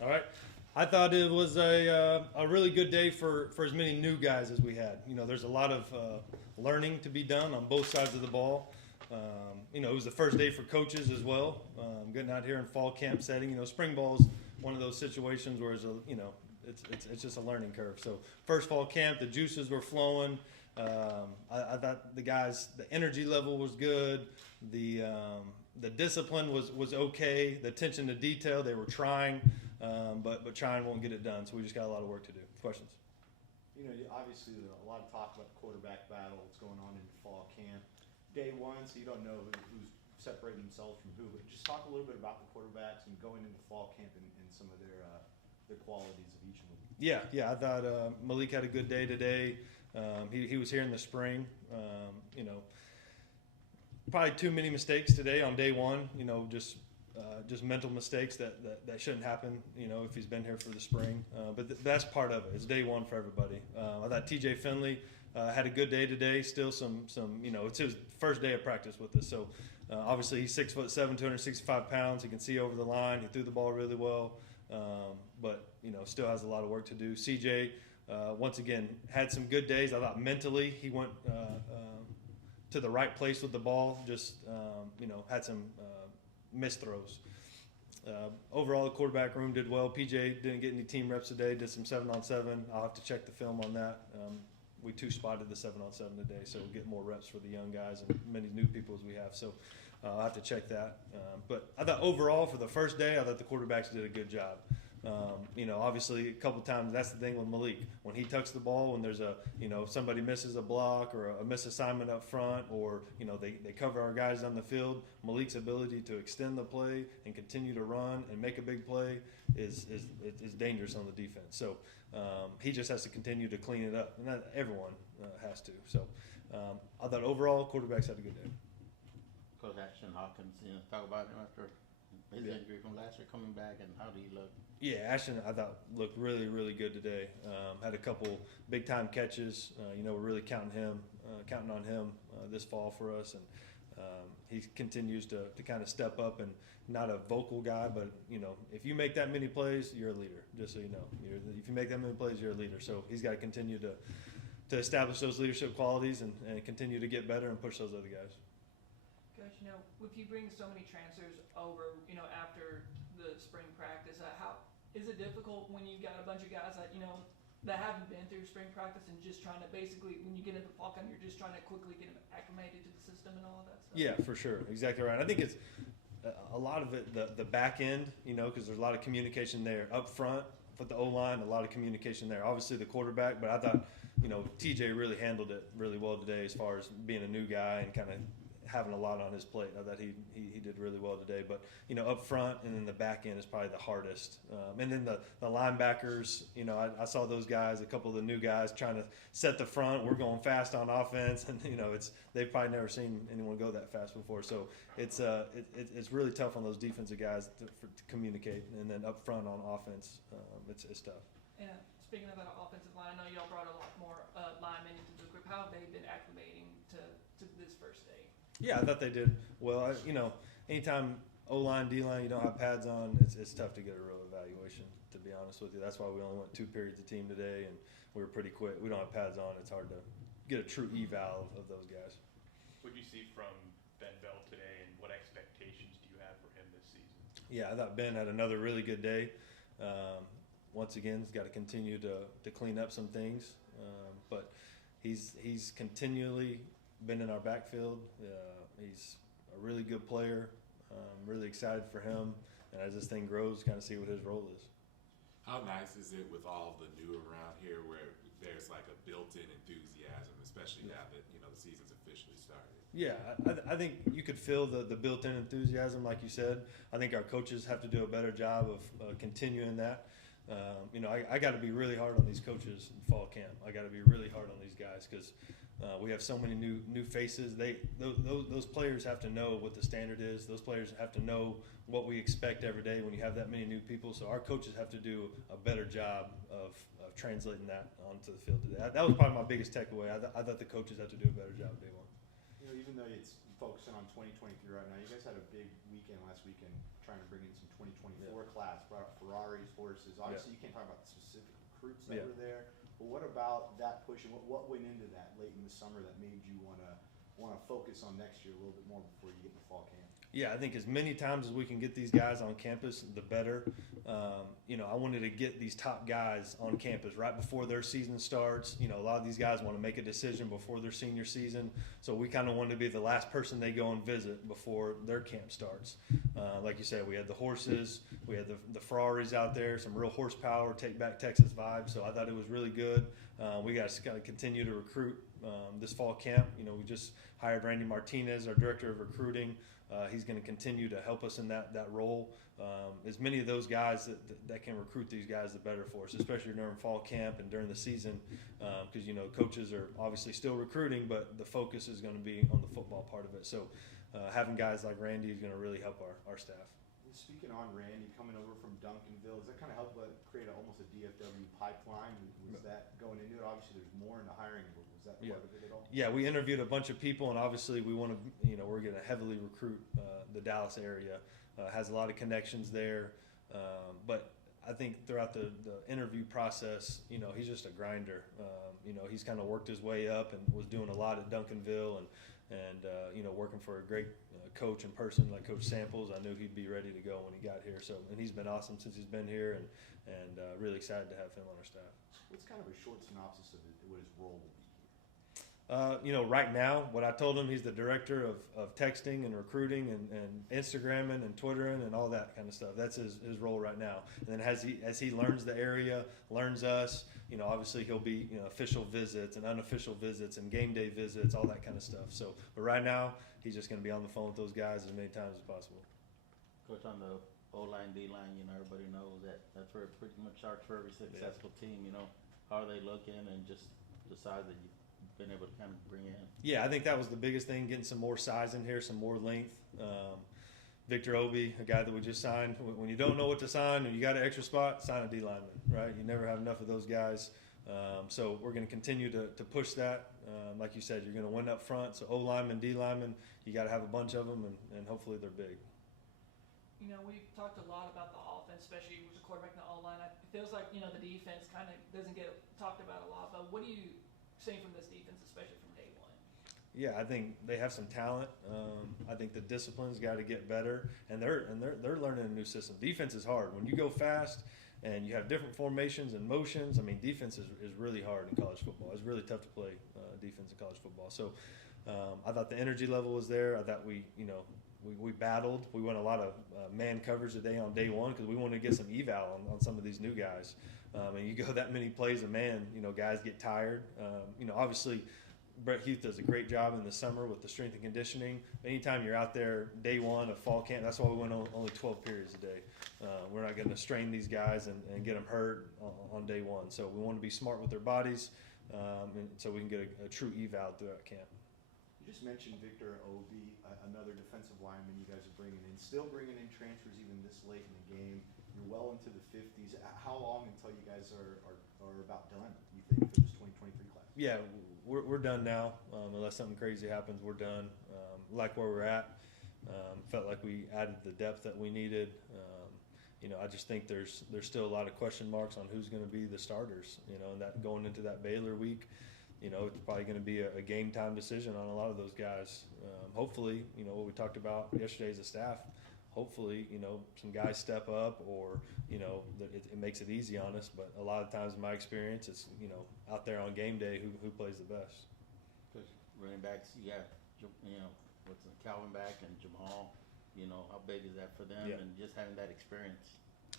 All right. I thought it was a really good day for as many new guys as we had. There's a lot of learning to be done on both sides of the ball. It was the first day for coaches as well. Getting out here in fall camp setting. Spring ball is one of those situations where it's just a learning curve. So first fall camp, the juices were flowing. I thought the guys, the energy level was good. The discipline was okay. The attention to detail, they were trying. But trying won't get it done, so we just got a lot of work to do. Questions? Obviously there's a lot of talk about the quarterback battle that's going on in fall camp. Day one, so you don't know who's separating themselves from who, but just talk a little bit about the quarterbacks and going into fall camp and some of their qualities of each of them. Yeah. I thought Malik had a good day today. He was here in the spring. Probably too many mistakes today on day one. Just mental mistakes that shouldn't happen, if he's been here for the spring. But that's part of it. It's day one for everybody. I thought TJ Finley had a good day today. Still some it's his first day of practice with us. So obviously he's 6'7", 265 pounds. He can see over the line. He threw the ball really well. But still has a lot of work to do. CJ, once again, had some good days. I thought mentally he went to the right place with the ball. Just, had some missed throws. Overall, the quarterback room did well. PJ didn't get any team reps today, did some 7-on-7. I'll have to check the film on that. We two-spotted the 7-on-7 today, so we'll get more reps for the young guys and many new people as we have. So I'll have to check that. But I thought overall, for the first day, I thought the quarterbacks did a good job. Obviously, a couple times, that's the thing with Malik. When he tucks the ball, when there's somebody misses a block or a misassignment up front, or, they cover our guys on the field, Malik's ability to extend the play and continue to run and make a big play is dangerous on the defense. So he just has to continue to clean it up, and that everyone has to. So I thought overall, quarterbacks had a good day. Coach Ashton Hawkins, talk about him after his injury from last year coming back, and how do he look? Yeah, Ashton, I thought looked really, really good today. Had a couple big time catches. We're really counting on him this fall for us, and he continues to kind of step up. And not a vocal guy, but if you make that many plays, you're a leader. Just so you know, if you make that many plays, you're a leader. So he's got to continue to establish those leadership qualities and continue to get better and push those other guys. Coach, if you bring so many transfers over, after the spring practice, how is it difficult when you got a bunch of guys that that haven't been through spring practice and just trying to basically, when you get into fall camp, you're just trying to quickly get them acclimated to the system and all of that stuff? Yeah, for sure, exactly right. I think it's a lot of it the back end, because there's a lot of communication there up front with the O-line, a lot of communication there. Obviously the quarterback, but I thought TJ really handled it really well today as far as being a new guy and kind of having a lot on his plate. I thought he did really well today, but up front and then the back end is probably the hardest. And then the linebackers, I saw those guys, a couple of the new guys trying to set the front. We're going fast on offense, and they've probably never seen anyone go that fast before. So it's really tough on those defensive guys to communicate, and then up front on offense, it's tough. And speaking of that offensive line, I know y'all brought a lot more linemen into the group. How have they been acclimating to this first day? Yeah, I thought they did well. Anytime O-line, D-line, you don't have pads on, it's tough to get a real evaluation, to be honest with you. That's why we only went 2 periods of team today, and we were pretty quick. We don't have pads on. It's hard to get a true eval of those guys. What did you see from Ben Bell today, and what expectations do you have for him this season? Yeah, I thought Ben had another really good day. Once again, he's got to continue to clean up some things, but he's continually been in our backfield. He's a really good player. Really excited for him, and as this thing grows, kind of see what his role is. How nice is it with all the new around here, where there's like a built-in enthusiasm, especially now that the season's officially started? Yeah, I think you could feel the built-in enthusiasm, like you said. I think our coaches have to do a better job of continuing that. I got to be really hard on these coaches in fall camp. I got to be really hard on these guys because we have so many new faces. Those players have to know what the standard is. Those players have to know what we expect every day when you have that many new people. So our coaches have to do a better job of translating that onto the field today. That was probably my biggest takeaway. I thought the coaches have to do a better job day one. Even though it's focusing on 2023 right now. You guys had a big weekend last weekend trying to bring in some 2024 class, brought up Ferraris, horses. Obviously, you can't talk about the specific recruits that were there, but what about that push and what went into that late in the summer that made you want to focus on next year a little bit more before you get to fall camp? Yeah, I think as many times as we can get these guys on campus, the better. I wanted to get these top guys on campus right before their season starts. A lot of these guys want to make a decision before their senior season, so we kind of wanted to be the last person they go and visit before their camp starts. Like you said, we had the horses, we had the Ferraris out there, some real horsepower, take back Texas vibes. So I thought it was really good. We got to continue to recruit this fall camp. We just hired Randy Martinez, our director of recruiting. He's going to continue to help us in that role. As many of those guys that can recruit these guys, the better for us, especially during fall camp and during the season, because coaches are obviously still recruiting, but the focus is going to be on the football part of it. So having guys like Randy is going to really help our staff. Speaking on Randy coming over from Duncanville, does that kind of help create almost a DFW pipeline? Was that going into it? Obviously, there's more in the hiring. Was that part of it at all? Yeah, we interviewed a bunch of people, and obviously we want to, we're going to heavily recruit the Dallas area. Has a lot of connections there, but I think throughout the interview process, he's just a grinder. He's kind of worked his way up and was doing a lot at Duncanville and working for a great coach in person like Coach Samples. I knew he'd be ready to go when he got here. And he's been awesome since he's been here, and really excited to have him on our staff. What's kind of a short synopsis of what his role will be? Right now, what I told him, he's the director of texting and recruiting and Instagramming and Twittering and all that kind of stuff. That's his role right now. And then as he learns the area, learns us, obviously he'll be official visits and unofficial visits and game day visits, all that kind of stuff. So, but right now, he's just going to be on the phone with those guys as many times as possible. Coach, on the O-line, D-line, everybody knows that's where it pretty much starts for every successful team. How are they looking and just the size that you've been able to kind of bring in? Yeah, I think that was the biggest thing, getting some more size in here, some more length. Victor Obi, a guy that we just signed. When you don't know what to sign and you got an extra spot, sign a D lineman, right? You never have enough of those guys. So we're going to continue to push that. Like you said, you're going to win up front. So O lineman, D lineman, you got to have a bunch of them, and hopefully they're big. We've talked a lot about the offense, especially with the quarterback and the O-line. It feels like, the defense kind of doesn't get talked about a lot, but what do you see from this defense, especially from day one? Yeah, I think they have some talent. I think the discipline's got to get better, and they're learning a new system. Defense is hard. When you go fast and you have different formations and motions, defense is really hard in college football. It's really tough to play defense in college football. So I thought the energy level was there. I thought we battled. We went a lot of man coverage today on day one because we wanted to get some eval on some of these new guys. And you go that many plays a man, guys get tired. Obviously Brett Hughes does a great job in the summer with the strength and conditioning. Anytime you're out there day one of fall camp, that's why we went on only 12 periods a day. We're not going to strain these guys and get them hurt on day one. So we want to be smart with their bodies, and so we can get a true eval throughout camp. You just mentioned Victor Obi, another defensive lineman you guys are bringing in. Still bringing in transfers even this late in the game. You're well into the 50s. How long until you guys are about done, you think, for this 2023 class? Yeah, we're done now. Unless something crazy happens, we're done. Like where we're at. Felt like we added the depth that we needed. I just think there's still a lot of question marks on who's going to be the starters. And that going into that Baylor week, it's probably going to be a game time decision on a lot of those guys. Hopefully, what we talked about yesterday as a staff, hopefully, some guys step up or, that it makes it easy on us. But a lot of times in my experience, it's, out there on game day, who plays the best. Because running backs, you got, what's the Calvin back and Jamal, how big is that for them? Yeah. And just having that experience.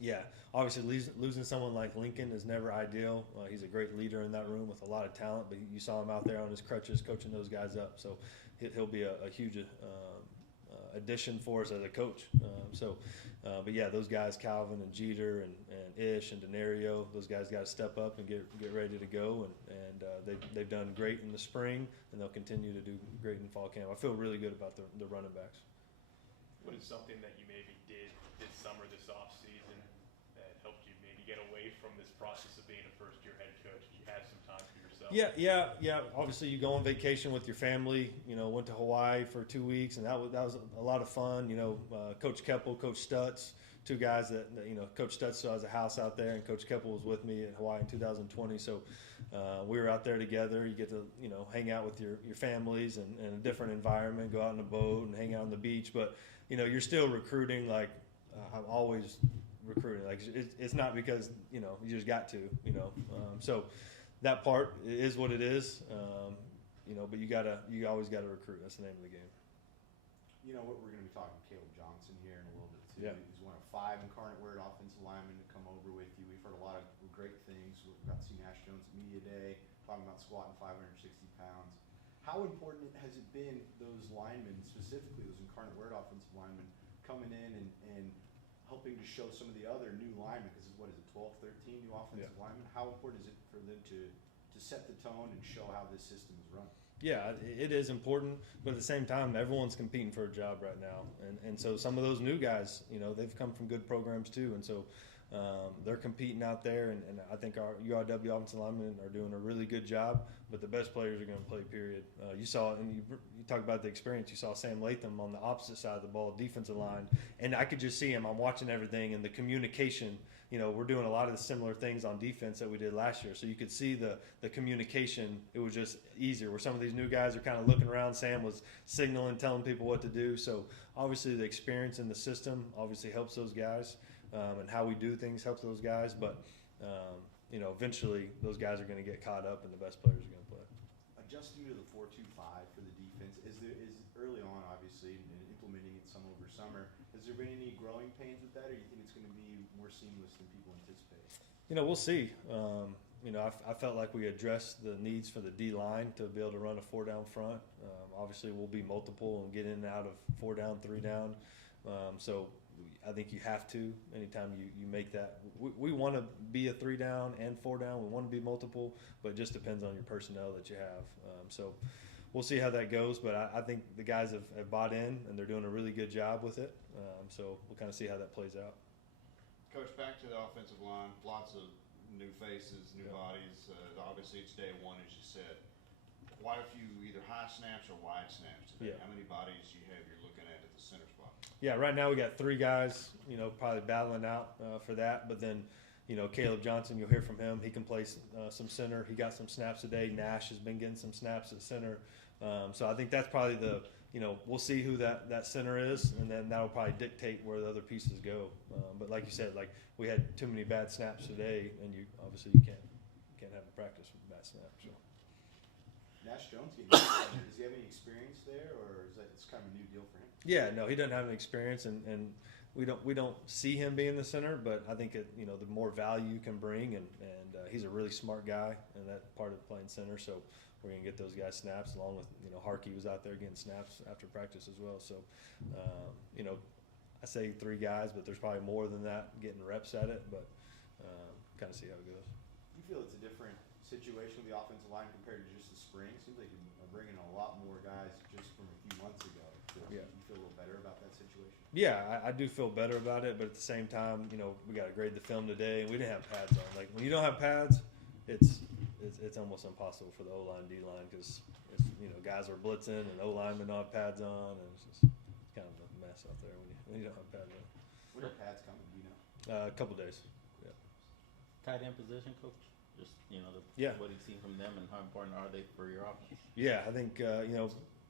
Yeah, obviously losing someone like Lincoln is never ideal. He's a great leader in that room with a lot of talent, but you saw him out there on his crutches coaching those guys up. So he'll be a huge addition for us as a coach. But yeah, those guys, Calvin and Jeter and Ish and Denario, those guys got to step up and get ready to go. And they've done great in the spring, and they'll continue to do great in fall camp. I feel really good about the running backs. What is something that you maybe did this summer, this offseason, that helped you maybe get away from this process of being a first-year head coach? You had some time for yourself. So Yeah. Obviously, you go on vacation with your family. Went to Hawaii for 2 weeks, and that was a lot of fun. Coach Keppel, Coach Stutz, two guys that Coach Stutz still has a house out there, and Coach Keppel was with me at Hawaii in 2020. So we were out there together. You get to hang out with your families and in a different environment, go out on a boat and hang out on the beach. But you're still recruiting. Like I'm always recruiting. Like it's not because you just got to. So that part is what it is. But you always gotta recruit. That's the name of the game. We're going to be talking to Caleb Johnson here in a little bit too. Yeah. He's one of 5 Incarnate Word offensive linemen to come over with you. We've heard a lot of great things. We've got to see Nash Jones at Media Day talking about squatting 560 pounds. How important has it been, those linemen, specifically those Incarnate Word offensive linemen, coming in and helping to show some of the other new linemen? Because what is it, 12, 13 new offensive linemen? How important is it for them to set the tone and show how this system is run? Yeah, it is important, but at the same time, everyone's competing for a job right now, and so some of those new guys, they've come from good programs too, and so they're competing out there, and I think our URW offensive linemen are doing a really good job. But the best players are going to play. Period. You saw, and you talk about the experience. You saw Sam Latham on the opposite side of the ball, defensive line, and I could just see him. I'm watching everything, and the communication. We're doing a lot of the similar things on defense that we did last year. So you could see the communication. It was just easier. Where some of these new guys are kind of looking around. Sam was signaling, telling people what to do. So obviously the experience in the system obviously helps those guys, and how we do things helps those guys. But eventually those guys are going to get caught up, and the best players are going to play. Adjusting to the 4-2-5 for the defense is early on, obviously, and implementing it some over summer. Has there been any growing pains with that, or do you think it's going to be more seamless than people anticipate? We'll see. I felt like we addressed the needs for the D line to be able to run a 4-down front. Obviously, we'll be multiple and get in and out of 4-down, 3-down. So I think you have to. Anytime you make that, we want to be a 3-down and 4-down. We want to be multiple, but it just depends on your personnel that you have. So we'll see how that goes. But I think the guys have bought in, and they're doing a really good job with it. So we'll kind of see how that plays out. Coach, back to the offensive line, lots of new faces, new bodies. Obviously, it's day one, as you said. Quite a few either high snaps or wide snaps today. Yeah. How many bodies do you have you're looking at the center spot? Yeah, right now we got 3 guys, probably battling out for that. But then, Caleb Johnson, you'll hear from him. He can play some center. He got some snaps today. Nash has been getting some snaps at center. So I think that's probably we'll see who that center is, and then that'll probably dictate where the other pieces go. But like you said, we had too many bad snaps today, and you can't have a practice with bad snaps. So. Nash Jones, does he have any experience there, or is it's kind of a new deal for him? Yeah, no, he doesn't have any experience, and we don't see him being the center. But I think the more value you can bring, and he's a really smart guy, and that part of playing center. So we're gonna get those guys snaps, along with Harkey was out there getting snaps after practice as well. So I say 3 guys, but there's probably more than that getting reps at it. But kind of see how it goes. You feel it's a different situation with the offensive line compared to just the spring? Seems like you're bringing a lot more guys just from a few months ago. Yeah. You feel a little better about that situation? Yeah, I do feel better about it, but at the same time, we got to grade the film today, and we didn't have pads on. Like when you don't have pads, it's almost impossible for the O-line, D-line, because guys are blitzing and O-linemen don't have pads on, and it's just kind of a mess out there when you don't have pads on. When are pads coming? Do you know? A couple days. Yeah. Tight end position, coach. Just what you've seen from them, and how important are they for your offense? Yeah, I think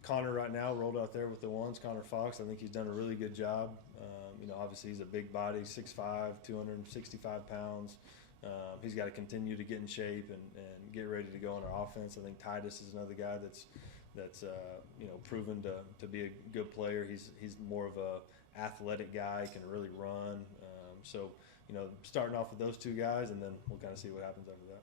Connor right now rolled out there with the ones. Connor Fox, I think he's done a really good job. Obviously he's a big body, 6'5", 265 pounds. He's got to continue to get in shape and get ready to go on our offense. I think Titus is another guy that's proven to be a good player. He's more of a athletic guy, can really run. So starting off with those 2 guys, and then we'll kind of see what happens after that.